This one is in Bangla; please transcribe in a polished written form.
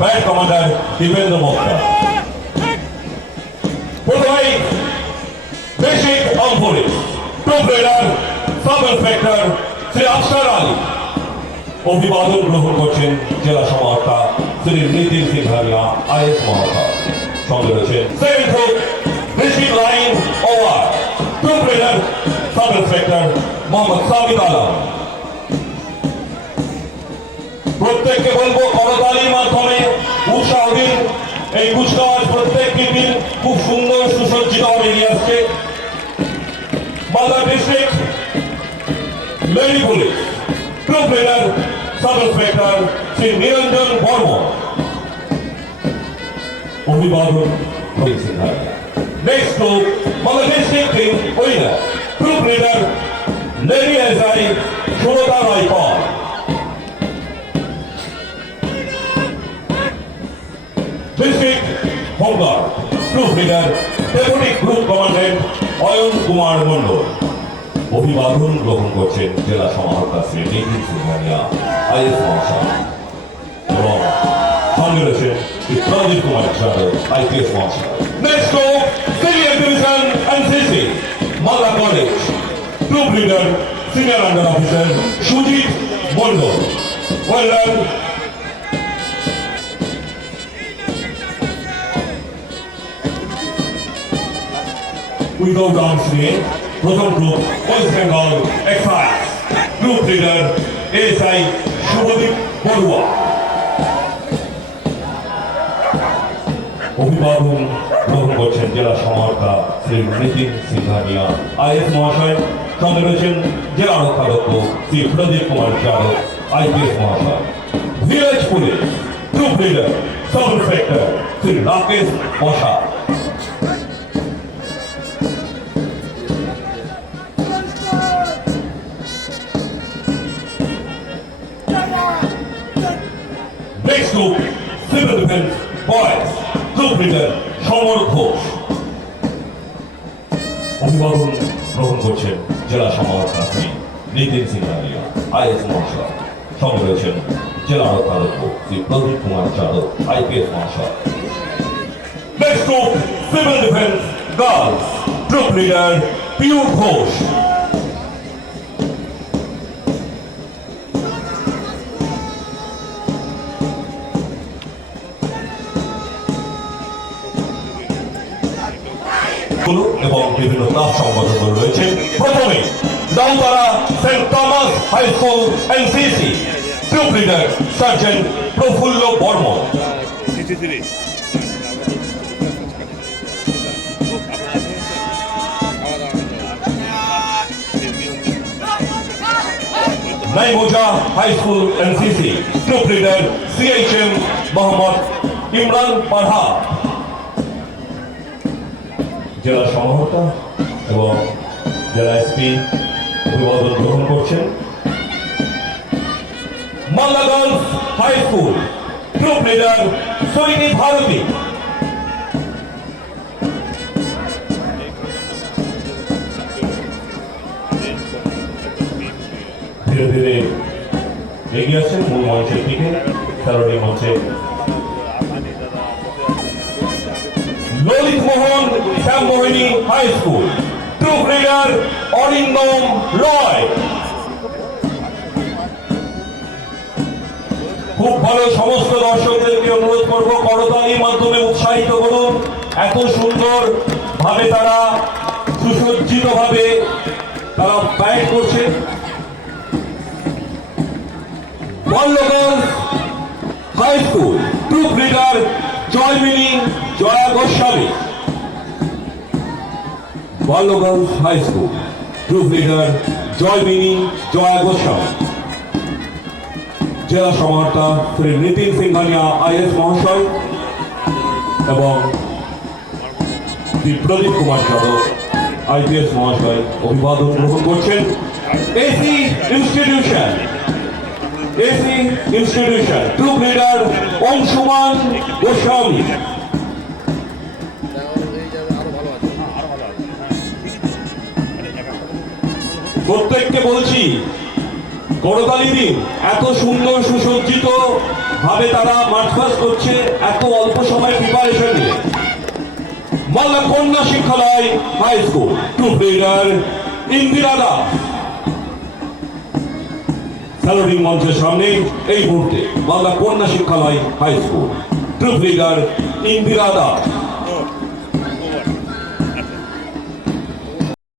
Bat commander Dipendra Mokta. প্রথমেই বেসিক অম্পরে troop leader sub inspector Shri Afsar Ali. অভিবাদন গ্রহণ করছেন জেলা সমাহর্তা শ্রী নীতিন সিংহানিয়া আইএস মহাশয়। সঙ্গে রয়েছেন second group basic line over troop leader sub inspector Mohammad Sabit Alam. প্রত্যেককে বলবো করতালির মাধ্যমে উৎসাহ দিন। এই কুচকাওয়াজ প্রত্যেকটি দিন খুব সুন্দর সুসজ্জিত ভাবে এগিয়ে আসছে। Malda district lady police troop leader sub inspector Shri Niranjan Barman. অভিবাদন next group Malda district team winner troop leader lady SI Surata Roy Pal. District home guard group leader deputy group commandant Ayan Kumar Mandal. অভিবাদন গ্রহণ করছেন জেলা সমাহর্তা শ্রী নীতিন সিংহানিয়া আইএস মহাশয় এবং সঙ্গে রয়েছেন শ্রী প্রদীপ কুমার যাদব আইপিএস মহাশয়। Next group senior division NCC Malda college group leader senior under officer Sujit Mondal. Well done. Without arms নিয়ে প্রথম group West Bengal excise group leader SI Shubhodeep Barua. অভিবাদন গ্রহণ করছেন জেলা সমাহর্তা শ্রী নীতিন সিংহানিয়া আইএস মহাশয়। সঙ্গে রয়েছেন জেলা রক্ষাধ্যক্ষ শ্রী প্রদীপ কুমার যাদব আইপিএস মহাশয়। Village police group leader sub inspector Shri Rakesh বসা। Next group, Civil Defense Boys, Group Leader সমর ঘোষ। অভিবাদন গ্রহণ করছেন জেলা সমাহর্তা শ্রী নীতিন সিংহানিয়া আইএস মহাশয়। সঙ্গে রয়েছেন জেলা রক্ষাধ্যক্ষ শ্রী প্রদীপ কুমার যাদব আইপিএস মহাশয়। Next group, Civil Defense Girls, Group Leader Piyush Ghosh. এবং বিভিন্ন ক্লাব সংগঠন রয়েছে। প্রথমে Dautara Saint Thomas high school NCC group leader sergeant Prafulla Barman. Naimoza high school NCC group leader CHM Mohammad Imran Parha. জেলা সমাহর্তা এবং জেলা এসপি অভিবাদন গ্রহণ করছেন। Malda girls high school group leader Saini Bharati. ধীরে ধীরে এগিয়ে আসছেন মূল মঞ্চের দিকে। খেলোয়াড়ি মঞ্চে Lalit Mohan Shyammohini high school group leader Arindam Roy. খুব ভালো। সমস্ত দর্শকদেরকে অনুরোধ করব করতালির মাধ্যমে উৎসাহিত করুন। এত সুন্দর ভাবে তারা সুসজ্জিত ভাবে তারা প্যারেড করছে। Ballygunge high school group leader Jaimini Jaya Goswami. Ballygunge high school group leader Jaimini Jaya Goswami. জেলা সমাহর্তা শ্রী নীতিন সিংহানিয়া আইএস মহাশয় এবং শ্রী প্রদীপ কুমার যাদব আইপিএস মহাশয় অভিবাদন গ্রহণ করছেন। AC institution group leader Anshuman Goswami. প্রত্যেককে বলছি করতালি দিন। এত সুন্দর সুসজ্জিত ভাবে তারা মার্চ পাস করছে এত অল্প সময় প্রিপারেশন নিয়ে। Malda Kanya Shikshalaya high school, group leader Indira Das. Saluting মঞ্চের সামনে এই মুহূর্তে Malda Kanya Shikshalaya high school, group leader Indira Das.